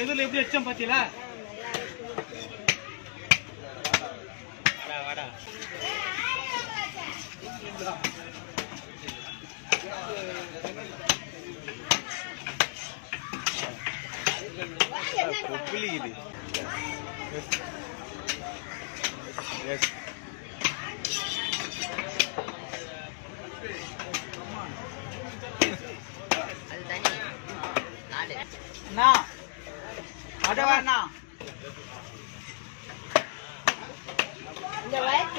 எதிரில் எப்படி வச்சோம் பார்த்தீங்களா?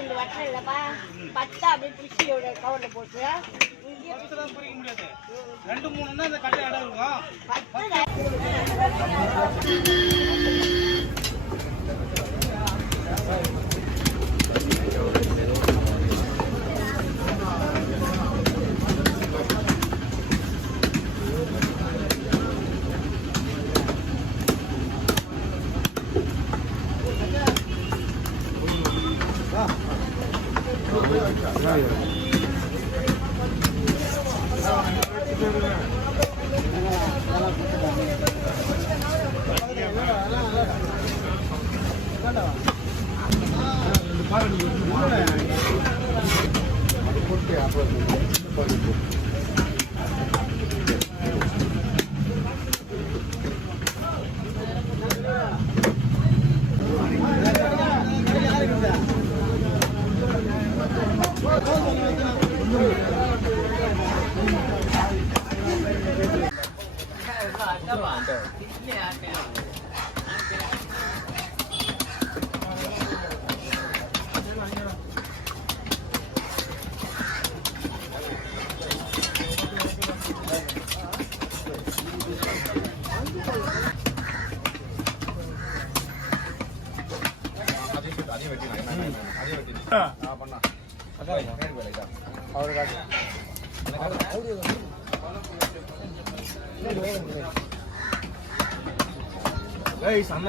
இந்த வட்டம் இல்லப்பா, பச்சை அப்படியே பிடிச்சியோட கவர்ல போட்டு புரிக்க முடியாது. 2-3 தான் இந்த கட்டை இடம் இருக்கும்.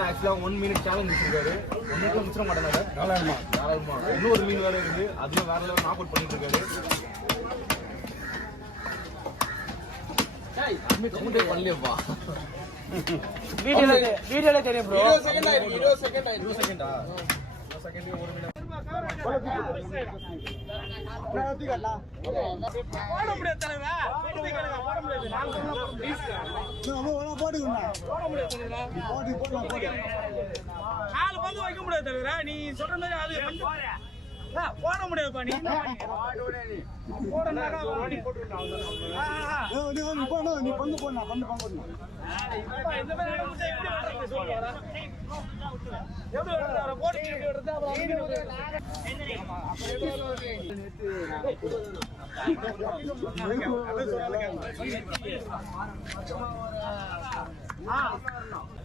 ஆக்சுவலா 1 மினிட் சேலஞ்ச் வச்சிருக்காரு. 1 மினிட்ல முடிச்சிட மாட்டேனாரு. 4000 இன்னொரு மீன் வேலை இருக்கு. அதுல வேற லெவல் நாக் அவுட் பண்ணிட்டு இருக்காரு. கவுண்டே பண்ணலையப்பா. வீடியோல தெரியும் ப்ரோ. 20 செகண்ட் ஆயிருக்கு. 20 செகண்டா? 1 செகண்ட் 1 மினிட். போட முடியாது தலைவா. போட முடியாது. நான் சொன்னா ப்ளீஸ். நம்ம போடுங்க. போட முடியாது தலைவா. போடலாம். 4 பந்து வைக்க முடியாது தலைவா. நீ சொல்ற மாதிரி அது போட முடியாதுப்பா. நீ போடனாடா ஓடி போட்டுடா. நீ பந்து போடணும். இந்த மாதிரி எப்படி சொல்றா? எப்படி வர போடி எடுத்து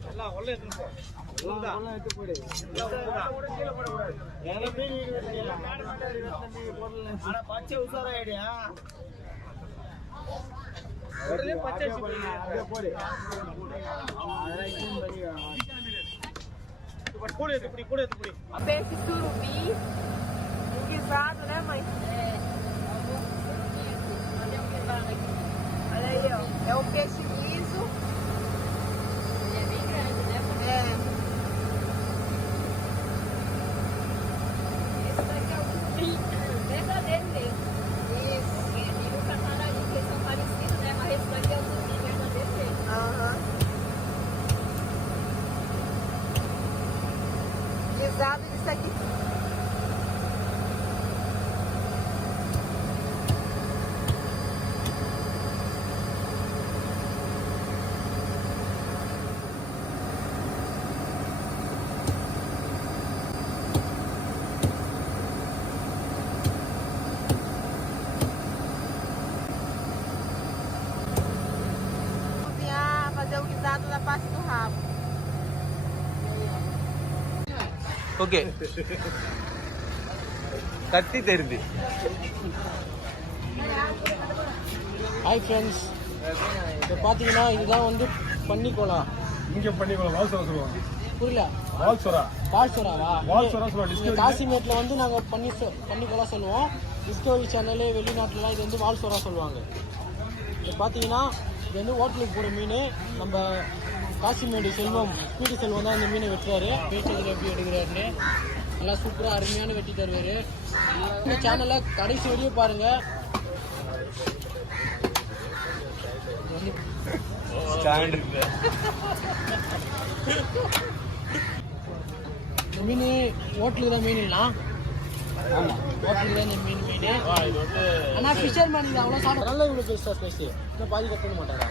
எல்லாம் ஒல்ல எடுத்து போடு. ஆனா பச்சை உசாராயிடியா பச்சை போடு. Peixe surubim, guisado, né, mãe? Olha aí, ó. É um peixe liso. Ele é bem grande, né? Esse daqui é o surubim verdadeiro mesmo. Isso. Porque tem o catarari, que eles são parecidos, né? Mas esse daqui é o surubim verdadeiro mesmo. Aham. Guisado disso aqui. Cozinhar, fazer o guisado da parte do rabo. Okay கத்தி தெரியுது. Hi friends, இப்போ பார்த்தீங்கன்னா இதுதான் வந்து பன்னிக்கோலா. இங்கே பன்னிக்கோலா வாசம் சொல்லுவாங்க. புரியல வால் சுறா பால் சுறாவா வால் சுறா சொல்லுவாங்க இங்க டிஸ்கவரி காசிமேட்டில் வந்து நாங்கள் பண்ணிக்கலாம் சொல்லுவோம். டிஸ்கவரி சேனலு வெளிநாட்டுலாம் இது வந்து வால் சுறா சொல்லுவாங்க. இது பார்த்தீங்கன்னா இது வந்து ஹோட்டலுக்கு போகிற மீன். நம்ம காசிமேடு செல்வம் ஸ்பீடு செல்வம் தான் இந்த மீனை வெட்டுறாரு. பேச்சதில் எப்படி எடுக்கிறாருன்னு நல்லா சூப்பராக அருமையான வெட்டி தருவார். இந்த சேனலை கடைசி வரையே பாருங்கள். ஸ்டாண்ட் இருக்கு இந்த மீன் ஹோட்டலுக்கு தான் மீன் இல்லை. ஆமாம், ஹோட்டலுக்கு தான் இந்த மீன். இது வந்து ஆனால் ஃபிஷர்மேன் இது அவ்வளோ சாப்பிட நல்லா இவ்வளோ பெருசாக ஸ்பைஸு இன்னும் பாதி கட் பண்ண மாட்டாரா?